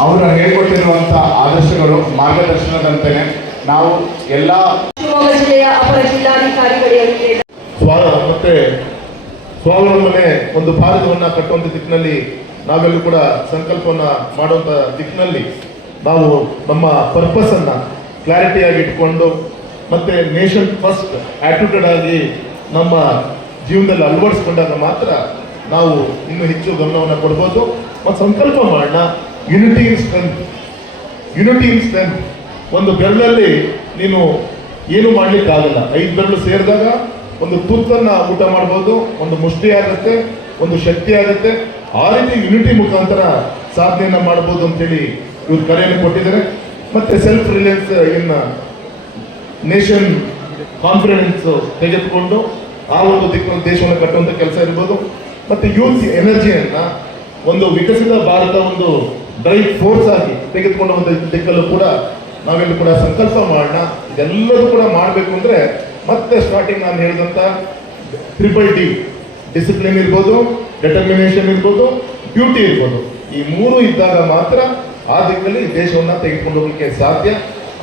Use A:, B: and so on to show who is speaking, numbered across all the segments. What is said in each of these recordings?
A: ಅವರು ಹೇಳ್ಕೊಟ್ಟಿರುವಂಥ ಆದರ್ಶಗಳು ಮಾರ್ಗದರ್ಶನದಂತೆ ನಾವು ಎಲ್ಲ
B: ಶಿವಮೊಗ್ಗ ಜಿಲ್ಲೆಯ ಅಪರ ಜಿಲ್ಲಾಧಿಕಾರಿಗಳಿಗೆ
C: ಸ್ವ ಮತ್ತೆ ಸ್ವಾವಲಂಬನೆ ಒಂದು ಭಾರತವನ್ನ ಕಟ್ಟುವಂತ ದಿಕ್ಕಿನಲ್ಲಿ ನಾವೆಲ್ಲೂ ಕೂಡ ಸಂಕಲ್ಪವನ್ನ ಮಾಡುವಂತ ದಿಕ್ಕಿನಲ್ಲಿ ನಾವು ನಮ್ಮ ಪರ್ಪಸನ್ನು ಕ್ಲಾರಿಟಿಯಾಗಿ ಇಟ್ಕೊಂಡು ಮತ್ತೆ ನೇಷನ್ ಫಸ್ಟ್ ಆಟಿಟ್ಯೂಡ್ ಆಗಿ ನಮ್ಮ ಜೀವನದಲ್ಲಿ ಅಳವಡಿಸ್ಕೊಂಡಾಗ ಮಾತ್ರ ನಾವು ಇನ್ನೂ ಹೆಚ್ಚು ಗಮನವನ್ನು ಕೊಡ್ಬೋದು. ಮತ್ತು ಸಂಕಲ್ಪ ಮಾಡೋಣ. Unity in strength unity in strength ಒಂದು ಬೆರಳಲ್ಲಿ ನೀನು ಏನು ಮಾಡಲಿಕ್ಕಾಗಲ್ಲ. ಐದು ಬೆರಳು ಸೇರಿದಾಗ ಒಂದು ತುತ್ತನ್ನು ಊಟ ಮಾಡ್ಬೋದು. ಒಂದು ಮುಷ್ಟಿ ಆಗುತ್ತೆ, ಒಂದು ಶಕ್ತಿ ಆಗುತ್ತೆ. ಆ ರೀತಿ ಯುನಿಟಿ ಮುಖಾಂತರ ಸಾಧನೆಯನ್ನು ಮಾಡ್ಬೋದು ಅಂತೇಳಿ ಇವ್ರು ಕರೆಯನ್ನು ಕೊಟ್ಟಿದ್ದಾರೆ. ಮತ್ತೆ self reliance in nation confidence ತೆಗೆದುಕೊಂಡು ಆ ಒಂದು ದಿಕ್ಕನ್ನು ದೇಶವನ್ನು ಕಟ್ಟುವಂತ ಕೆಲಸ ಇರ್ಬೋದು. ಮತ್ತೆ ಯೂತ್ ಎನರ್ಜಿಯನ್ನ ಒಂದು ವಿಕಸಿತ ಭಾರತ ಒಂದು ಡ್ರೈವ್ ಫೋರ್ಸ್ ಆಗಿ ತೆಗೆದುಕೊಂಡು ಒಂದು ದಿಕ್ಕಲ್ಲೂ ಕೂಡ ನಾವೆಲ್ಲ ಕೂಡ ಸಂಕಲ್ಪ ಮಾಡೋಣ. ಇದೆಲ್ಲದೂ ಕೂಡ ಮಾಡಬೇಕು ಅಂದರೆ ಮತ್ತೆ ಸ್ಟಾರ್ಟಿಂಗ್ ನಾನು ಹೇಳಿದಂತ ಟ್ರಿಪಲ್ ಡಿ ಡಿಸಿಪ್ಲಿನ್ ಇರ್ಬೋದು ಡೆಟರ್ಮಿನೇಷನ್ ಇರ್ಬೋದು ಬ್ಯೂಟಿ ಇರ್ಬೋದು. ಈ ಮೂರು ಇದ್ದಾಗ ಮಾತ್ರ ಆ ದಿಕ್ಕಲ್ಲಿ ದೇಶವನ್ನ ತೆಗೆದುಕೊಂಡು ಹೋಗಲಿಕ್ಕೆ ಸಾಧ್ಯ.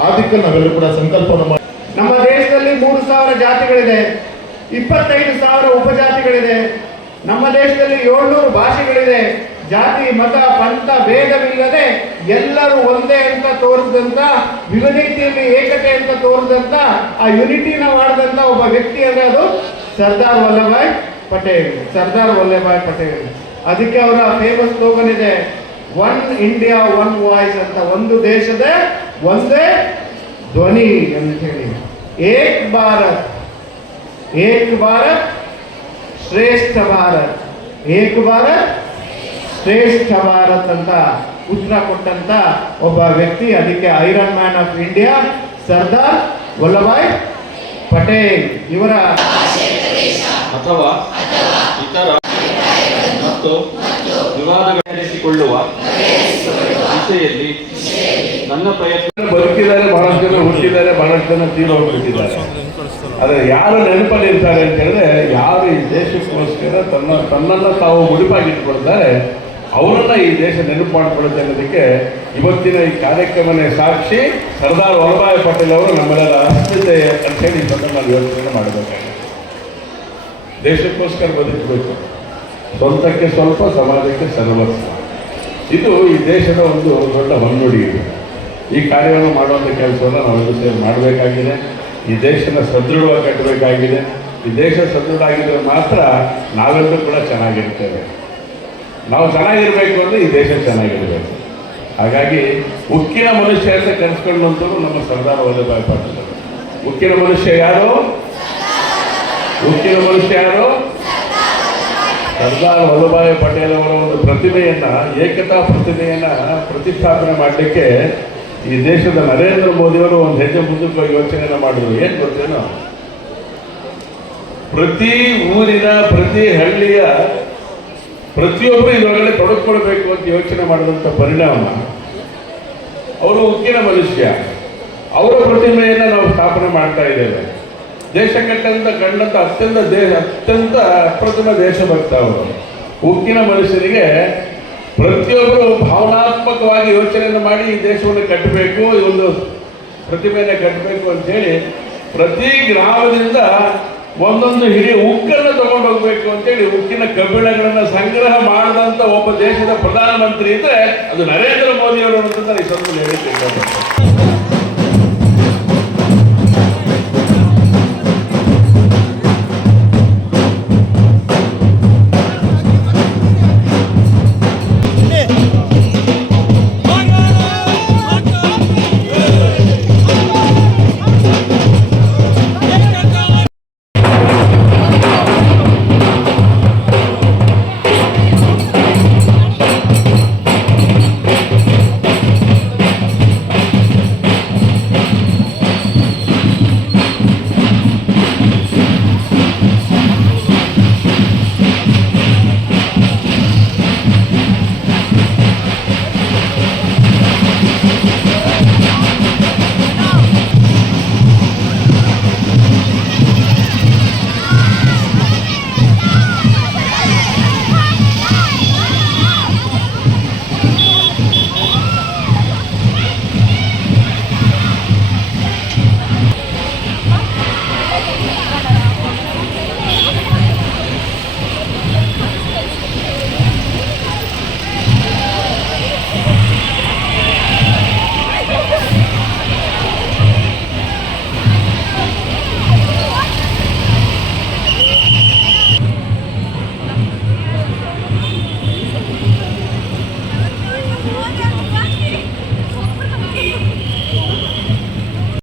C: ಆ ದಿಕ್ಕಲ್ಲಿ ನಾವೆಲ್ಲರೂ ಕೂಡ ಸಂಕಲ್ಪವನ್ನು ಮಾಡಿ.
D: ನಮ್ಮ ದೇಶದಲ್ಲಿ ಮೂರು ಸಾವಿರ ಜಾತಿಗಳಿದೆ, ಇಪ್ಪತ್ತೈದು ಸಾವಿರ ಉಪಜಾತಿಗಳಿದೆ. ನಮ್ಮ ದೇಶದಲ್ಲಿ ಏಳ್ನೂರು ಭಾಷೆಗಳಿದೆ. ಜಾತಿ, ಮತ, ಪಂಥ, ಭೇದವಿಲ್ಲದೆ ಎಲ್ಲರೂ ಒಂದೇ ಅಂತ ತೋರಿಸಿದಂತ, ವಿವಿಧತೆಯಲ್ಲಿ ಏಕತೆ ಅಂತ ತೋರಿಸಿದಂತ, ಆ ಯುನಿಟಿನ ಮಾಡಿದಂತ ಒಬ್ಬ ವ್ಯಕ್ತಿ ಅಂದ್ರೆ ಅದು ಸರ್ದಾರ್ ವಲ್ಲಭಾಯ್ ಪಟೇಲ್. ಸರ್ದಾರ್ ವಲ್ಲಭಾಯ್ ಪಟೇಲ್. ಅದಕ್ಕೆ ಅವರ ಫೇಮಸ್ ಸ್ಲೋಗನ್ ಇದೆ ಒನ್ ಇಂಡಿಯಾ, ಒನ್ ವಾಯ್ಸ್ ಅಂತ ಒಂದು ದೇಶದ ಒಂದೇ ಧ್ವನಿ ಅಂತ ಹೇಳಿ. ಏಕ್ ಭಾರತ್ ಏಕ್ ಭಾರತ್, ಶ್ರೇಷ್ಠ ಭಾರತ್. ಏಕ್ ಭಾರತ್, ಶ್ರೇಷ್ಠ ಭಾರತ್ ಅಂತ ಉತ್ತರ ಕೊಟ್ಟಂತ ಒಬ್ಬ ವ್ಯಕ್ತಿ, ಅದಕ್ಕೆ iron man of India Sardar Vallabhbhai Patel. ಇವರ
E: ಅಥವಾ ಇತರ ಮತ್ತು ವಿವಾದಗಳಿಸಿಕೊಳ್ಳುವ ದಿಶೆಯಲ್ಲಿ ನನ್ನ ಪ್ರಯತ್ನ
F: ಬದುಕಿದ್ದಾರೆ, ಬಹಳಷ್ಟು ಜನ ಹುಟ್ಟಿದ್ದಾರೆ, ಬಹಳಷ್ಟು ಜನ ತೀರ ಹೋಗ್ಬಿಟ್ಟಿದ್ದಾರೆ ಆದರೆ ಯಾರು ನೆನಪಲ್ಲಿ ಇರ್ತಾರೆ ಅಂತ ಹೇಳಿದ್ರೆ, ಯಾರು ಈ ದೇಶಕ್ಕೋಸ್ಕರ ತನ್ನ ತನ್ನನ್ನ ತಾವು ಮುಡಿಪಾಗಿಟ್ಕೊಳ್ತಾರೆ ಅವರನ್ನ ಈ ದೇಶ ನೆನಪು ಮಾಡಿಕೊಳ್ಳುತ್ತೆ ಅನ್ನೋದಕ್ಕೆ ಇವತ್ತಿನ ಈ ಕಾರ್ಯಕ್ರಮನೇ ಸಾಕ್ಷಿ ಸರ್ದಾರ್ ವಲ್ಲಭಾಯಿ ಪಟೇಲ್ ಅವರು ನಮ್ಮೆಲ್ಲರ ಅಸ್ಮಿತೆ ಅಂತ ಹೇಳಿ ಇದನ್ನು ನಾವು ಯೋಚನೆ ಮಾಡಬೇಕಾಗಿದೆ. ದೇಶಕ್ಕೋಸ್ಕರ ಬದುಕಬೇಕು. ಸ್ವಂತಕ್ಕೆ ಸ್ವಲ್ಪ, ಸಮಾಜಕ್ಕೆ ಸರ್ವಸ್ವ ಇದು ಈ ದೇಶದ ಒಂದು ದೊಡ್ಡ ಹೊನ್ನುಡಿ ಇದೆ. ಈ ಕಾರ್ಯವನ್ನು ಮಾಡುವಂಥ ಕೆಲಸವನ್ನು ನಾವು ಮಾಡಬೇಕಾಗಿದೆ. ಈ ದೇಶನ ಸದೃಢವಾಗಿ ಕಟ್ಟಬೇಕಾಗಿದೆ. ಈ ದೇಶ ಸದೃಢ ಆಗಿದ್ರೆ ಮಾತ್ರ ನಾವೆಲ್ಲರೂ ಕೂಡ ಚೆನ್ನಾಗಿರ್ತೇವೆ. ನಾವು ಚೆನ್ನಾಗಿರಬೇಕು ಅಂದರೆ ಈ ದೇಶ ಚೆನ್ನಾಗಿರಬೇಕು. ಹಾಗಾಗಿ ಉಕ್ಕಿನ ಮನುಷ್ಯ ಅಂತ ಕರೆಸ್ಕೊಂಡಂತರು ನಮ್ಮ ಸರ್ದಾರ್ ವಲ್ಲಭಾಯ್ ಪಾಟೀಲ್. ಉಕ್ಕಿನ ಮನುಷ್ಯ ಯಾರು? ಉಕ್ಕಿನ ಮನುಷ್ಯ ಯಾರು? ಸರ್ದಾರ್ ವಲ್ಲಭಾಯಿ ಪಟೇಲ್ ಅವರ ಒಂದು ಪ್ರತಿಮೆಯನ್ನ, ಏಕತಾ ಪ್ರತಿಮೆಯನ್ನ ಪ್ರತಿಷ್ಠಾಪನೆ ಮಾಡಲಿಕ್ಕೆ ಈ ದೇಶದ ನರೇಂದ್ರ ಮೋದಿಯವರು ಒಂದು ಹೆಜ್ಜೆ ಮುಂದಕ್ಕೆ ಯೋಚನೆಯನ್ನು ಮಾಡಿದ್ರು. ಏನ್ ಗೊತ್ತೇನೋ? ಪ್ರತಿ ಊರಿನ, ಪ್ರತಿ ಹಳ್ಳಿಯ ಪ್ರತಿಯೊಬ್ಬರು ಇದರೊಳಗಡೆ ತೊಡಗಿಕೊಳ್ಬೇಕು ಅಂತ ಯೋಚನೆ ಮಾಡಿದಂಥ ಪರಿಣಾಮ ಅವರು ಉಕ್ಕಿನ ಮನುಷ್ಯ. ಅವರ ಪ್ರತಿಮೆಯನ್ನು ನಾವು ಸ್ಥಾಪನೆ ಮಾಡ್ತಾ ಇದ್ದೇವೆ. ದೇಶ ಕಟ್ಟಂತ ಕಂಡಂತ ಅತ್ಯಂತ ದೇಶ ಅತ್ಯಂತ ಅಪ್ರತಿಮ ದೇಶ ಅವರು ಉಕ್ಕಿನ ಮನುಷ್ಯರಿಗೆ ಪ್ರತಿಯೊಬ್ಬರು ಭಾವನಾತ್ಮಕವಾಗಿ ಯೋಚನೆಯನ್ನು ಮಾಡಿ ಈ ದೇಶವನ್ನು ಕಟ್ಟಬೇಕು, ಈ ಒಂದು ಪ್ರತಿಮೆಯನ್ನು ಕಟ್ಟಬೇಕು ಅಂತೇಳಿ ಪ್ರತಿ ಗ್ರಾಮದಿಂದ ಒಂದೊಂದು ಹಿರಿಯ ಉಕ್ಕನ್ನು ತಗೊಂಡು ಹೋಗ್ಬೇಕು ಅಂತೇಳಿ ಉಕ್ಕಿನ ಕಬ್ಬಿಣಗಳನ್ನು ಸಂಗ್ರಹ ಮಾಡಿದಂಥ ಒಬ್ಬ ದೇಶದ ಪ್ರಧಾನಮಂತ್ರಿ ಇದ್ರೆ ಅದು ನರೇಂದ್ರ ಮೋದಿ ಅವರು ಅಂತ ಈ ಸಂದರ್ಭದಲ್ಲಿ ಇಷ್ಟಪಡ್ತೇನೆ.